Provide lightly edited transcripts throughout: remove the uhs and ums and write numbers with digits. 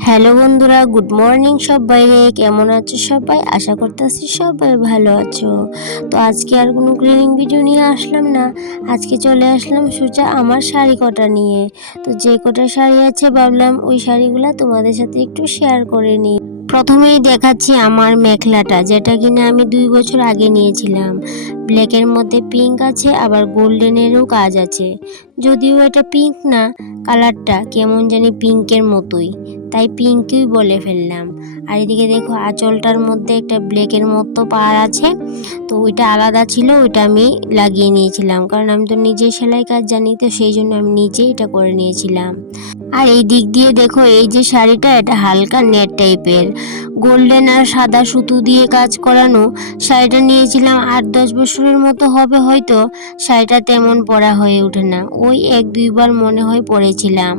Hello বন্ধুরা, good morning সবাইরে। কেমন আছো সবাই? আশা করতেছি সবাই ভালো আছো। তো আজকে আর কোনো ক্লিনিং ভিডিও নিয়ে আসলাম না। আজকে চলে আসলাম সোজা আমার শাড়ি কটা নিয়ে। তো যে কটা শাড়ি আছে ভাবলাম ওই শাড়িগুলা তোমাদের সাথে একটু শেয়ার করে নিই। প্রথমেই দেখাচ্ছি আমার মেখলাটা, যেটা কিনা আমি 2 বছর আগে নিয়েছিলাম। ব্ল্যাকের মধ্যে পিঙ্ক আছে, আবার গোল্ডেনেরও কাজ আছে। যদিও এটা পিঙ্ক না, কালারটা কেমন জানি পিঙ্কের মতোই, তাই পিঙ্কই বলে ফেললাম। আর এদিকে দেখো আঁচলটার মধ্যে একটা ব্ল্যাকের মতো পাড় আছে, তো ওইটা আলাদা ছিল, ওইটা আমি লাগিয়ে নিয়েছিলাম, কারণ আমি তো নিজে সেলাই কাজ জানি, তো সেই জন্য আমি নিজেই এটা করে নিয়েছিলাম। আর এই দিক দিয়ে দেখো, এই যে শাড়িটা, এটা হালকা নেট টাইপের, গোল্ডেন আর সাদা সুতো দিয়ে কাজ করানো। শাড়িটা নিয়েছিলাম 8-10 বছরের মতো হবে হয়তো। শাড়িটা তেমন পরা হয়ে ওঠে না, ওই 1-2 বার মনে হয় পরেছিলাম।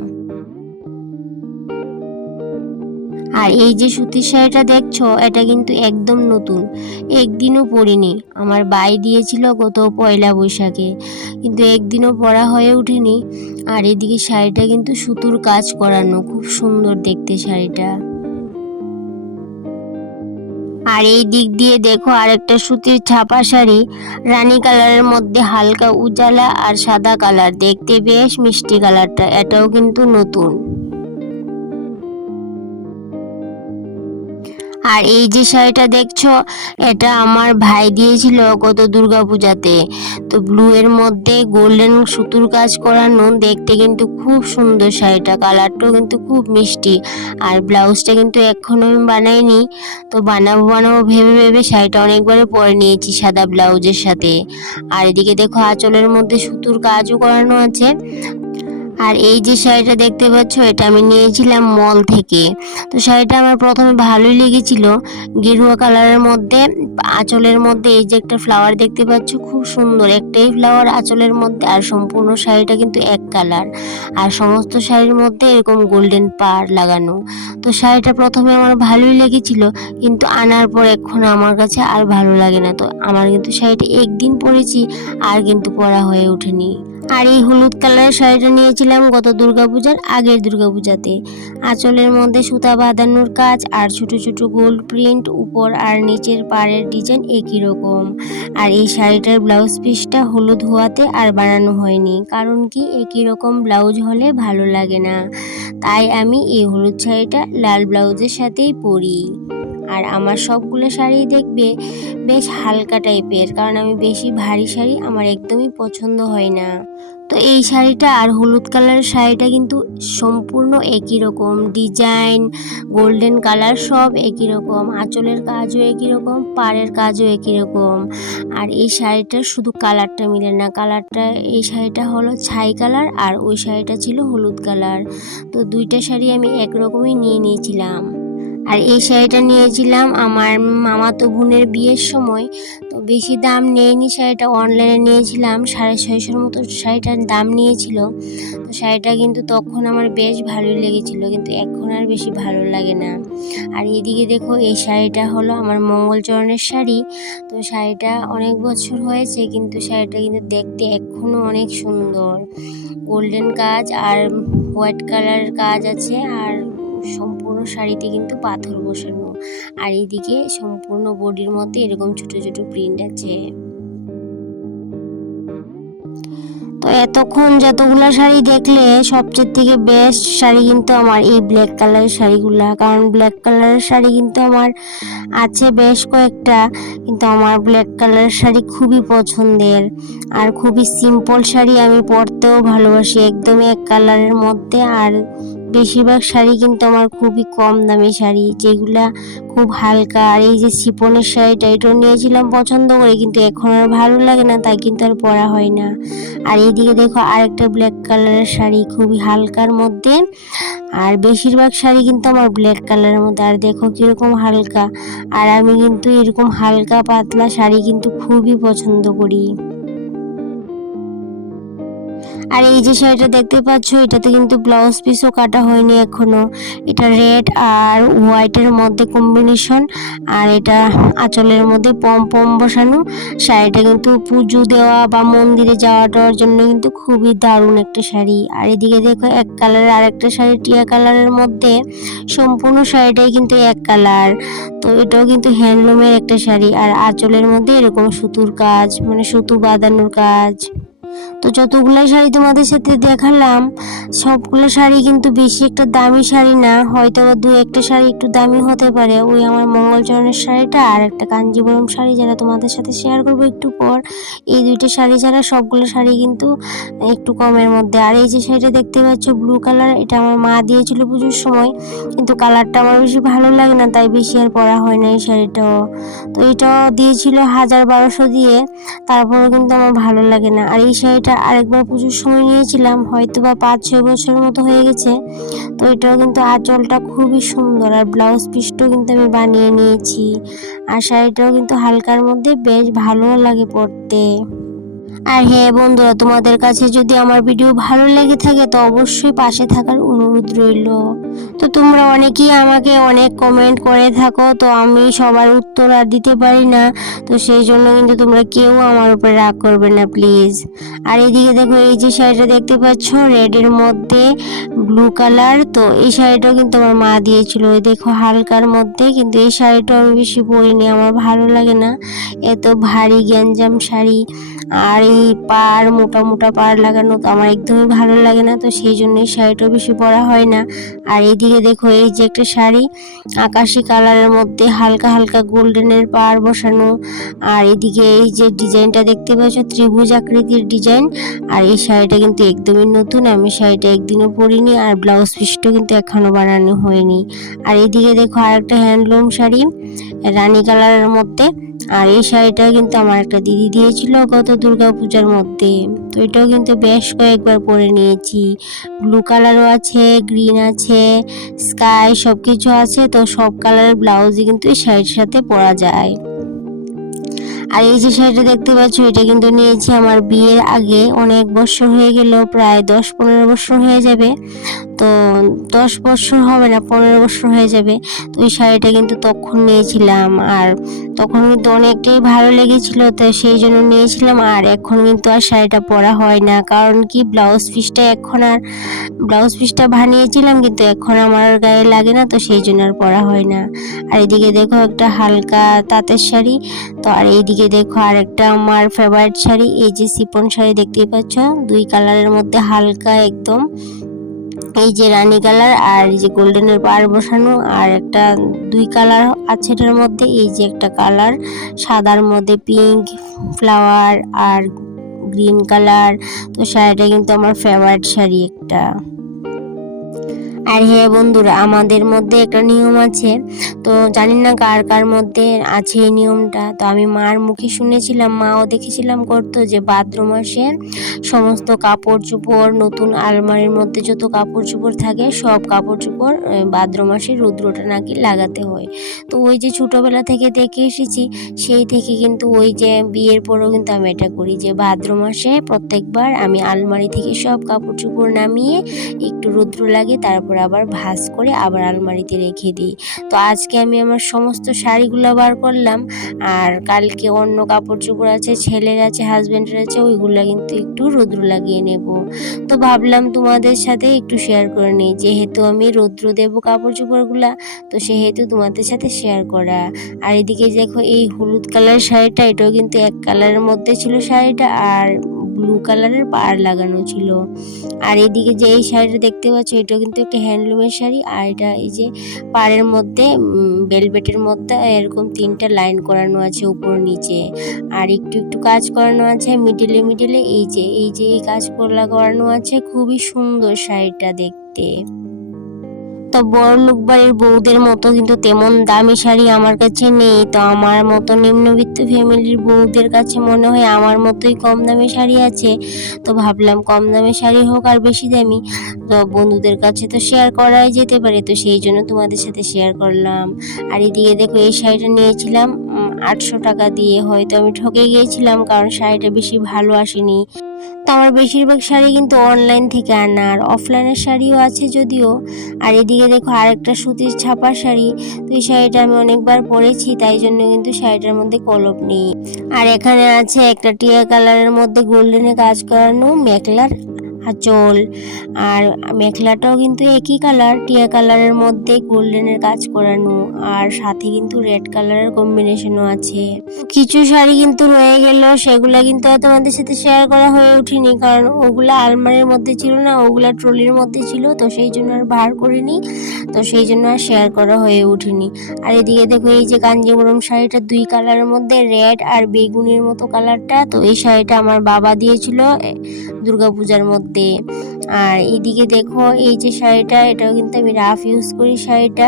আর এই যে সুতির শাড়িটা দেখছো, এটা কিন্তু একদম নতুন, একদিনও পরিনি। আমার ভাই দিয়েছিল গত পয়লা বৈশাখে, কিন্তু একদিনও পরা হয়ে ওঠেনি। আর এদিকে শাড়িটা কিন্তু সুতোর কাজ করানো, খুব সুন্দর দেখতে শাড়িটা। আর এই দিক দিয়ে দেখো আরেকটা সুতির ছাপা শাড়ি, রানী কালারের মধ্যে হালকা উজালা আর সাদা কালার, দেখতে বেশ মিষ্টি কালারটা, এটাও কিন্তু নতুন। আর এই যে শাড়িটা দেখছো, এটা আমার ভাই দিয়েছিল গত দুর্গাপূজাতে। তো ব্লু এর মধ্যে গোল্ডেন সুতোর কাজ করানো, দেখতে কিন্তু খুব সুন্দর শাড়িটা, কালারটাও কিন্তু খুব মিষ্টি। আর ব্লাউজটা কিন্তু এখনো আমি বানাইনি, তো বানাবো বানাবো ভেবে ভেবে শাড়িটা অনেকবারে পরে নিয়েছি সাদা ব্লাউজের সাথে। আর এদিকে দেখো আঁচলের মধ্যে সুতোর কাজও করানো আছে। আর এই যে শাড়িটা দেখতে পাচ্ছ, এটা আমি নিয়েছিলাম মল থেকে। তো শাড়িটা আমার প্রথমে ভালোই লেগেছিল, গেরুয়া কালারের মধ্যে, আঁচলের মধ্যে এই যে একটা ফ্লাওয়ার দেখতে পাচ্ছ, খুব সুন্দর একটাই ফ্লাওয়ার আঁচলের মধ্যে, আর সম্পূর্ণ শাড়িটা কিন্তু এক কালার। আর সমস্ত শাড়ির মধ্যে এরকম গোল্ডেন পাড় লাগানো। তো শাড়িটা প্রথমে আমার ভালোই লেগেছিল, কিন্তু আনার পর এখন আমার কাছে আর ভালো লাগে না। তো আমার কিন্তু শাড়িটা একদিন পরেছি, আর কিন্তু পরা হয়ে ওঠেনি। আর এই হলুদ কালারের শাড়িটা নিয়েছিলাম গত দুর্গাপূজার আগের দুর্গাপূজাতে। আঁচলের মধ্যে সুতা বাঁধানোর কাজ, আর ছোট ছোট গোল্ড প্রিন্ট, উপর আর নিচের পাড়ের ডিজাইন একই রকম। আর এই শাড়িটার ব্লাউজ পিসটা হলুদ হওয়াতে আর বানানো হয়নি, কারণ কি একই রকম ব্লাউজ হলে ভালো লাগে না, তাই আমি এই হলুদ শাড়িটা লাল ব্লাউজের সাথেই পরি। আর আমার সবগুলো শাড়ি দেখবে বেশ হালকা টাইপের, কারণ আমি বেশি ভারী শাড়ি আমার একদমই পছন্দ হয় না। তো এই শাড়িটা আর হলুদ কালারের শাড়িটা কিন্তু সম্পূর্ণ একই রকম ডিজাইন, গোল্ডেন কালার সব একই রকম, আঁচলের কাজও একই রকম, পাড়ের কাজও একই রকম। আর এই শাড়িটার শুধু কালারটা মিলে না, কালারটা এই শাড়িটা হলো ছাই কালার, আর ওই শাড়িটা ছিল হলুদ কালার। তো দুইটা শাড়ি আমি একরকমই নিয়ে নিয়েছিলাম। আর এই শাড়িটা নিয়েছিলাম আমার মামাতো বোনের বিয়ের সময়। তো বেশি দাম নেয়নি, শাড়িটা অনলাইনে নিয়েছিলাম 650 মতো শাড়িটার দাম নিয়েছিল। তো শাড়িটা কিন্তু তখন আমার বেশ ভালোই লেগেছিল, কিন্তু এখন আর বেশি ভালো লাগে না। আর এদিকে দেখো, এই শাড়িটা হলো আমার মঙ্গলচরণের শাড়ি। তো শাড়িটা অনেক বছর হয়েছে, কিন্তু শাড়িটা কিন্তু দেখতে এখনও অনেক সুন্দর, গোল্ডেন কাজ আর হোয়াইট কালারের কাজ আছে। আর সম্পূর্ণ শাড়িতে কিন্তু পাথর বসানো, আর এইদিকে সম্পূর্ণ বডির মধ্যে এরকম ছোট ছোট প্রিন্ট আছে। তো এতক্ষণ যতগুলো শাড়ি দেখলে, সবচেয়ে থেকে বেস্ট শাড়ি কিন্তু আমার এই ব্ল্যাক কালারের শাড়িগুলা, কারণ ব্ল্যাক কালারের শাড়ি কিন্তু আমার আছে বেশ কয়েকটা, কিন্তু আমার ব্ল্যাক কালারের শাড়ি খুবই পছন্দের। আর খুবই সিম্পল শাড়ি আমি পরতেও ভালোবাসি, একদম এক কালারের মধ্যে। আর বেশিরভাগ শাড়ি কিন্তু আমার খুবই কম দামি শাড়ি, যেগুলা খুব হালকা। আর এই যে শিফনের শাড়িটা, এটাও নিয়েছিলাম পছন্দ করে, কিন্তু এখন আর ভালো লাগে না, তাই কিন্তু আর পরা হয় না। আর এইদিকে দেখো আরেকটা ব্ল্যাক কালারের শাড়ি, খুবই হালকার মধ্যে। আর বেশিরভাগ শাড়ি কিন্তু আমার ব্ল্যাক কালারের মধ্যে, আর দেখো কিরকম হালকা। আর আমি কিন্তু এরকম হালকা পাতলা শাড়ি কিন্তু খুবই পছন্দ করি। আর এই যে শাড়িটা দেখতে পাচ্ছ, এটাতে কিন্তু ব্লাউজ পিসও কাটা হয়নি এখনো। এটা রেড আর হোয়াইটের মধ্যে কম্বিনেশন, আর এটা আঁচলের মধ্যে পম পম বসানো। শাড়িটা কিন্তু পুজো দেওয়া বা মন্দিরে যাওয়াটার জন্য কিন্তু খুবই দারুণ একটা শাড়ি। আর এদিকে দেখো এক কালারের আরেকটা শাড়ি টিয়া কালারের মধ্যে, সম্পূর্ণ শাড়িটাই কিন্তু এক কালার। তো এটাও কিন্তু হ্যান্ডলুমের একটা শাড়ি, আর আঁচলের মধ্যে এরকম সুতোর কাজ, মানে সুতো বাঁধানোর কাজ। তো যতগুলো শাড়ি তোমাদের সাথে দেখালাম, সবগুলো শাড়ি কিন্তু বেশি একটা দামি শাড়ি না, হয়তো দু একটা শাড়ি একটু দামি হতে পারে। ওই আমার মঙ্গলচরণের শাড়িটা আর একটা কাঞ্জিবরম শাড়ি, যারা তোমাদের সাথে শেয়ার করবো একটু পর, এই দুইটা শাড়ি ছাড়া সবগুলো শাড়ি কিন্তু একটু কমের মধ্যে। আর এই যে শাড়িটা দেখতে পাচ্ছ ব্লু কালার, এটা আমার মা দিয়েছিল পুজোর সময়, কিন্তু কালারটা আমার বেশি ভালো লাগে না, তাই বেশি আর পরা হয় না এই শাড়িটাও। তো এটাও দিয়েছিল 1000-1200 দিয়ে, তারপরেও কিন্তু আমার ভালো লাগে না। আর এই শাড়িটা আরেকবার পুজোর সময় নিয়েছিলাম, হয়তো বা 5-6 বছরের মতো হয়ে গেছে। তো এটাও কিন্তু আঁচলটা খুবই সুন্দর, আর ব্লাউজ পিসটাও কিন্তু আমি বানিয়ে নিয়েছি। আর শাড়িটাও কিন্তু হালকার মধ্যে বেশ ভালো লাগে পরতে। আর হ্যাঁ বন্ধুরা, তোমাদের কাছে যদি আমার ভিডিও ভালো লেগে থাকে তো অবশ্যই পাশে থাকার অনুরোধ রইল। তো তোমরা অনেকেই আমাকে অনেক কমেন্ট করে থাকো, তো আমি সবার উত্তর আর দিতে পারি না, তো সেই জন্য কিন্তু তোমরা কেউ আমার উপরে রাগ করবে না প্লিজ। আর এদিকে দেখো এই যে শাড়িটা দেখতে পাচ্ছ রেডের মধ্যে ব্লু কালার, তো এই শাড়িটাও কিন্তু আমার মা দিয়েছিল, ওই দেখো হালকার মধ্যে। কিন্তু এই শাড়িটাও আমি বেশি পরিনি, আমার ভালো লাগে না, এত ভারী গ্যাঞ্জাম শাড়ি, আর এই পাড় মোটা মোটা পাড় লাগানো তো আমার একদমই ভালো লাগে না, তো সেই জন্য এই শাড়িটাও বেশি পরা হয় না। আর এইদিকে দেখো এই যে একটা শাড়ি আকাশি কালারের মধ্যে হালকা হালকা গোল্ডেনের পাড় বসানো, আর এদিকে এই যে ডিজাইনটা দেখতে পাচ্ছ ত্রিভুজ আকৃতির ডিজাইন। আর এই শাড়িটা কিন্তু একদমই নতুন, আমি শাড়িটা একদিনও পরিনি, আর ব্লাউজ পিসটাও কিন্তু এখনো বানানো হয়নি। আর এইদিকে দেখো আরেকটা হ্যান্ডলুম শাড়ি রানী কালারের মধ্যে, আর এই শাড়িটা কিন্তু আমার একটা দিদি দিয়েছিল গত দুর্গাপূজার মধ্যে। তো এটাও কিন্তু বেশ কয়েকবার পরে নিয়েছি। ব্লু কালারও আছে, গ্রিন আছে, স্কাই সব কিছু আছে, তো সব কালারের ব্লাউজই কিন্তু এই শাড়ির সাথে পরা যায়। আর এই যে শাড়িটা দেখতে পাচ্ছ, এটা কিন্তু নিয়েছি আমার বিয়ের আগে, অনেক বছর হয়ে গেল, প্রায় 10-15 বছর হয়ে যাবে। তো 10 বছর হবে না, 15 বছর হয়ে যাবে। তো এই শাড়িটা কিন্তু তখন নিয়েছিলাম, আর তখন কিন্তু অনেকটাই ভালো লেগেছিল, তো সেই জন্য নিয়েছিলাম। আর এখন কিন্তু আর শাড়িটা পরা হয় না, কারণ কি ব্লাউজ পিসটা বানিয়েছিলাম, কিন্তু এখন আমার গায়ে লাগে না, তো সেই জন্য আর পরা হয় না। আর এদিকে দেখো একটা হালকা তাঁতের শাড়ি, তো আর এইদিকে দেখো আর একটা আমার ফেভারিট শাড়ি, এই যে শিফন শাড়ি দেখতেই পাচ্ছ, দুই কালারের মধ্যে হালকা একদম, এই যে রানী কালার আর এই যে গোল্ডেনের পাড় বসানো, আর একটা দুই কালার আছে এটার মধ্যে, এই যে একটা কালার সাদার মধ্যে পিঙ্ক ফ্লাওয়ার আর গ্রিন কালার। তো শাড়িটা কিন্তু আমার ফেভারিট শাড়ি একটা। আর হ্যাঁ বন্ধুরা, আমাদের মধ্যে একটা নিয়ম আছে, তো জানি না কার কার মধ্যে আছে এই নিয়মটা। তো আমি মার মুখে শুনেছিলাম, মাও দেখেছিলাম করতো, যে ভাদ্র মাসে সমস্ত কাপড় চোপড়, নতুন আলমারির মধ্যে যত কাপড় চোপড় থাকে সব কাপড় চোপড় ভাদ্র মাসে রুদ্রটা নাকি লাগাতে হয়। তো ওই যে ছোটোবেলা থেকে দেখে এসেছি, সেই থেকে কিন্তু ওই যে বিয়ের পরেও কিন্তু আমি এটা করি, যে ভাদ্র মাসে প্রত্যেকবার আমি আলমারি থেকে সব কাপড় চোপড় নামিয়ে একটু রৌদ্র লাগে, তারপর আবার ভাঁজ করে আবার আলমারিতে রেখে দিই। তো আজকে আমি আমার সমস্ত শাড়িগুলো বার করলাম, আর কালকে অন্য কাপড় চোপড় আছে, ছেলের আছে, হাজবেন্ডের আছে, ওইগুলো কিন্তু একটু রৌদ্র লাগিয়ে নেব। তো ভাবলাম তোমাদের সাথে একটু শেয়ার করে নিই, যেহেতু আমি রৌদ্র দেবো কাপড় চোপড়গুলা, তো সেহেতু তোমাদের সাথে শেয়ার করা। আর এদিকে দেখো এই হলুদ কালার শাড়িটা, এটাও কিন্তু এক কালারের মধ্যে ছিল শাড়িটা, আর ব্লু কালারের পাড় লাগানো ছিল। আর এইদিকে যে এই শাড়িটা দেখতে পাচ্ছ, এটাও কিন্তু একটা হ্যান্ডলুমের শাড়ি, আর এটা এই যে পাড়ের মধ্যে বেলভেটের মধ্যে এরকম 3টা লাইন করানো আছে উপর নিচে, আর একটু একটু কাজ করানো আছে মিডিলে মিডিলে, এই কাজ করানো আছে। খুবই সুন্দর শাড়িটা দেখতে। তো বড়লোক বাড়ির বউদের মতো কিন্তু তেমন দামি শাড়ি আমার কাছে নেই, তো আমার মতো নিম্নবিত্ত ফ্যামিলির বউদের কাছে মনে হয় আমার মতোই কম দামি শাড়ি আছে। তো ভাবলাম কম দামি শাড়ি হোক আর বেশি দামি, তো বন্ধুদের কাছে তো শেয়ার করাই যেতে পারে, তো সেই জন্য তোমাদের সাথে শেয়ার করলাম। আর এদিকে দেখো এই শাড়িটা নিয়েছিলাম 800 টাকা দিয়ে, হয়তো আমি ঠকে গিয়েছিলাম, কারণ শাড়িটা বেশি ভালো আসেনি। তো আমার বেশিরভাগ শাড়ি কিন্তু অনলাইন থেকে আনা, আর অফলাইনের শাড়িও আছে যদিও। আর এদিকে দেখো আরেকটা সুতির ছাপা শাড়ি, তো এই শাড়িটা আমি অনেকবার পরেছি, তাই জন্য কিন্তু শাড়িটার মধ্যে কলপ নেই। আর এখানে আছে একটা টিয়া কালারের মধ্যে গোল্ডেনে কাজ করানো মেখলার আঁচল, আর মেখলাটাও কিন্তু একই কালার, টিয়া কালারের মধ্যে গোল্ডেনের কাজ করানো, আর সাথে কিন্তু রেড কালারের কম্বিনেশনও আছে। কিছু শাড়ি কিন্তু রয়ে গেল, সেগুলা কিন্তু আর তোমাদের সাথে শেয়ার করা হয়ে ওঠেনি, কারণ ওগুলা আলমারির মধ্যে ছিল না, ওগুলা ট্রলির মধ্যে ছিল, তো সেই জন্য আর বার করিনি, তো সেই জন্য আর শেয়ার করা হয়ে ওঠেনি। আর এদিকে দেখো এই যে কাঞ্জিবরম শাড়িটা দুই কালারের মধ্যে, রেড আর বেগুনির মতো কালারটা, তো এই শাড়িটা আমার বাবা দিয়েছিল দুর্গাপূজার মধ্যে। আর এদিকে দেখো এই যে শাড়িটা, এটাও কিন্তু আমি রাফ ইউজ করি, শাড়িটা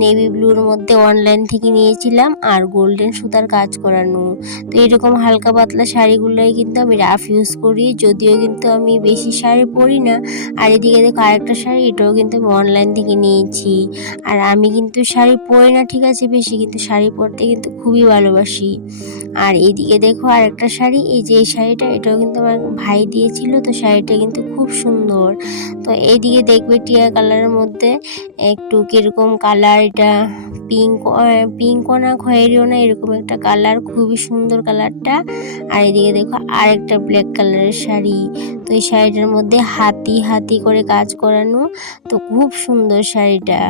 নেভি ব্লুর মধ্যে অনলাইন থেকে নিয়েছিলাম, আর গোল্ডেন সুতার কাজ করানো। তো এরকম হালকা পাতলা শাড়িগুলোই কিন্তু আমি রাফ ইউজ করি, যদিও কিন্তু আমি বেশি শাড়ি পরি না। আর এদিকে দেখো আরেকটা শাড়ি, এটাও কিন্তু আমি অনলাইন থেকে নিয়েছি। আর আমি কিন্তু শাড়ি পরি না ঠিক আছে বেশি, কিন্তু শাড়ি পরতে কিন্তু খুবই ভালোবাসি। আর এইদিকে দেখো আরেকটা শাড়ি, এই যে এই শাড়িটা, এটাও কিন্তু আমার ভাই দিয়েছিল, তো শাড়িটা কিন্তু খুব সুন্দর। তো এইদিকে দেখবে টিয়া কালারের মধ্যে একটু কিরকম কালার, এটা পিঙ্কও না খয়েরিও না, এরকম একটা কালার, খুবই সুন্দর কালারটা। আর এদিকে দেখো আরেকটা ব্ল্যাক কালারের শাড়ি, তো এই শাড়িটার মধ্যে হাতি হাতি করে কাজ করানো, তো খুব সুন্দর শাড়িটা।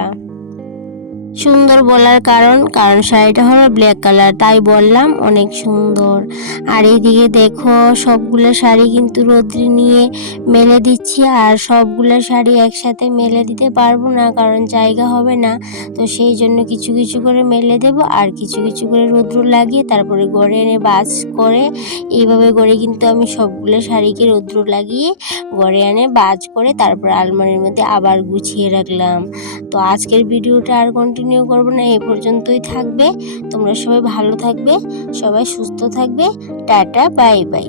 সুন্দর বলার কারণ শাড়িটা হলো ব্ল্যাক কালার, তাই বললাম অনেক সুন্দর। আর এইদিকে দেখো সবগুলো শাড়ি কিন্তু রোদ্রে নিয়ে মেলে দিচ্ছি, আর সবগুলো শাড়ি একসাথে মেলে দিতে পারবো না, কারণ জায়গা হবে না, তো সেই জন্য কিছু কিছু করে মেলে দেব, আর কিছু কিছু করে রোদ্র লাগিয়ে তারপরে গড়ে এনে বাজ করে, এইভাবে করে কিন্তু আমি সবগুলো শাড়িকে রোদ্র লাগিয়ে গড়ে এনে বাজ করে তারপর আলমারির মধ্যে আবার গুছিয়ে রাখলাম। তো আজকের ভিডিওটা আর কন্টিনিউ করব না, এই পর্যন্তই থাকবে। তোমরা সবাই ভালো থাকবে, সবাই সুস্থ থাকবে। Tata, bye bye.